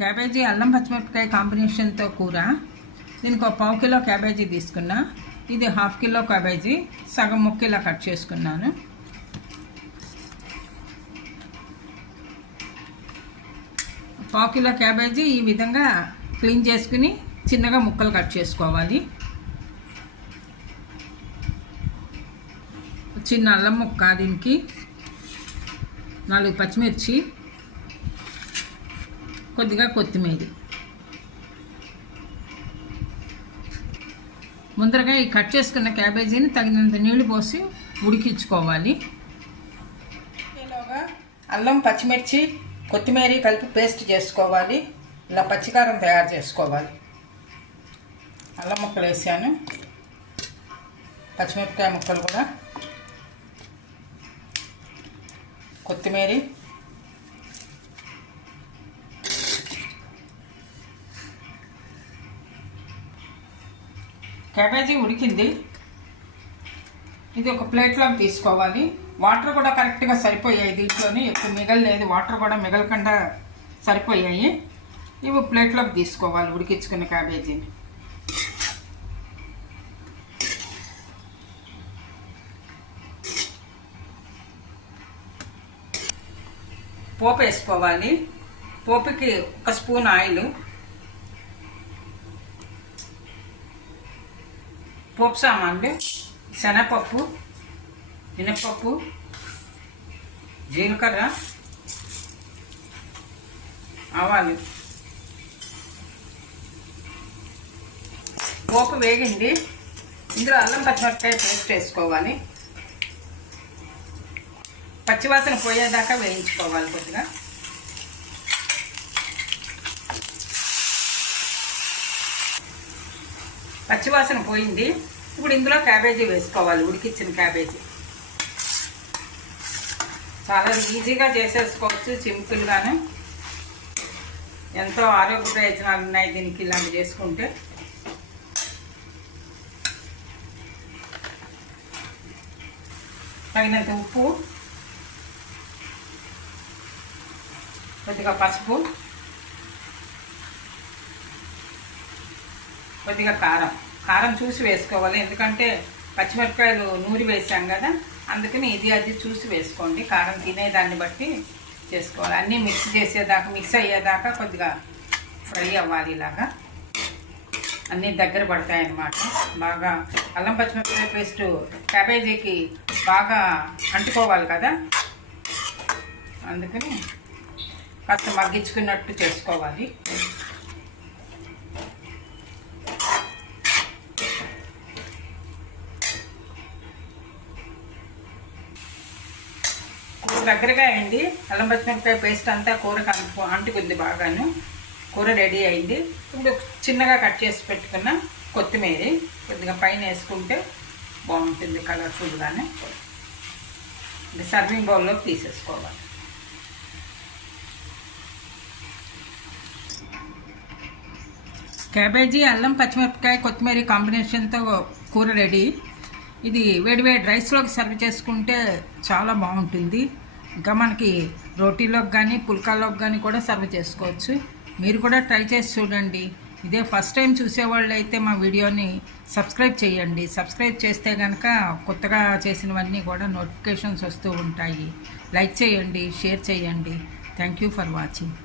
Cabbage అల్లం పచ్చిమిరపకాయ కాంబినేషన్తో కూర. దీనికి ఒక పావు కిలో క్యాబేజీ తీసుకున్నా. ఇది హాఫ్ కిలో క్యాబేజీ సగం ముక్కలా కట్ చేసుకున్నాను. పావు కిలో క్యాబేజీ ఈ విధంగా క్లీన్ చేసుకుని చిన్నగా ముక్కలు కట్ చేసుకోవాలి. చిన్న అల్లం ముక్క, దీనికి 4 పచ్చిమిర్చి, కొద్దిగా కొత్తిమీర. ముందరగా ఈ కట్ చేసుకున్న క్యాబేజీని తగినంత నీళ్లు పోసి ఉడికించుకోవాలి. ఈలోగా అల్లం, పచ్చిమిర్చి, కొత్తిమీర కలిపి పేస్ట్ చేసుకోవాలి. ఇలా పచ్చికారం తయారు చేసుకోవాలి. అల్లం ముక్కలు వేసాను, పచ్చిమిరపకాయ ముక్కలు కూడా, కొత్తిమీర, క్యాబేజీ ఉడికింది. ఇది ఒక ప్లేట్లోకి తీసుకోవాలి. వాటర్ కూడా కరెక్ట్గా సరిపోయాయి, దీంట్లోని ఎక్కువ మిగలలేదు, వాటర్ కూడా మిగలకుండా సరిపోయాయి. ఇవి ప్లేట్లోకి తీసుకోవాలి ఉడికించుకున్న క్యాబేజీని. పోపు వేసుకోవాలి. పోపుకి 1 స్పూన్ ఆయిల్, పోపు సామాన్లు శనగపప్పు, మినపప్పు, జీలకర్ర, ఆవాలు. పోపు వేగింది. ఇందులో అల్లం పచ్చిమిరపకాయ పేస్ట్ వేసుకోవాలి. పచ్చివాసన పోయేదాకా వేయించుకోవాలి. కొద్దిగా పచ్చివాసన పోయింది. ఇప్పుడు ఇందులో క్యాబేజీ వేసుకోవాలి, ఉడికించిన క్యాబేజీ. చాలా ఈజీగా చేసేసుకోవచ్చు, సింపుల్గాను. ఎంతో ఆరోగ్య ప్రయోజనాలు ఉన్నాయి దీనికి ఇలాంటి చేసుకుంటే. తగినంత ఉప్పు, కొద్దిగా పసుపు, కొద్దిగా కారం చూసి వేసుకోవాలి. ఎందుకంటే పచ్చిమిరపకాయలు నూరి వేసాం కదా, అందుకని ఇది అది చూసి వేసుకోండి. కారం తినేదాన్ని బట్టి చేసుకోవాలి. అన్నీ మిక్స్ అయ్యేదాకా కొద్దిగా ఫ్రై అవ్వాలి. ఇలాగా అన్నీ దగ్గర పడతాయి అన్నమాట. బాగా అల్లం పచ్చిమిరపకాయ పేస్ట్ క్యాబేజీకి బాగా అంటుకోవాలి కదా, అందుకని కాస్త మగ్గించుకున్నట్టు చేసుకోవాలి. కూర దగ్గరగా అయింది. అల్లం పచ్చిమిరపకాయ పేస్ట్ అంతా కూరకు అంటుకుంది బాగాను. కూర రెడీ అయింది. ఇప్పుడు చిన్నగా కట్ చేసి పెట్టుకున్న కొత్తిమీర కొద్దిగా పైన వేసుకుంటే బాగుంటుంది, కలర్ఫుల్గానే. సర్వింగ్ బౌల్లోకి తీసేసుకోవాలి. క్యాబేజీ, అల్లం, పచ్చిమిరపకాయ, కొత్తిమీర కాంబినేషన్తో కూర రెడీ. ఇది వేడివేడి రైస్లోకి సర్వ్ చేసుకుంటే చాలా బాగుంటుంది. ఇంకా మనకి రోటీలోకి కానీ పుల్కాలోకి కానీ కూడా సర్వ్ చేసుకోవచ్చు. మీరు కూడా ట్రై చేసి చూడండి. ఇదే ఫస్ట్ టైం చూసేవాళ్ళు అయితే మా వీడియోని సబ్స్క్రైబ్ చేయండి. సబ్స్క్రైబ్ చేస్తే కనుక కొత్తగా చేసినవన్నీ కూడా నోటిఫికేషన్స్ వస్తూ ఉంటాయి. లైక్ చేయండి, షేర్ చేయండి. Thank you for watching.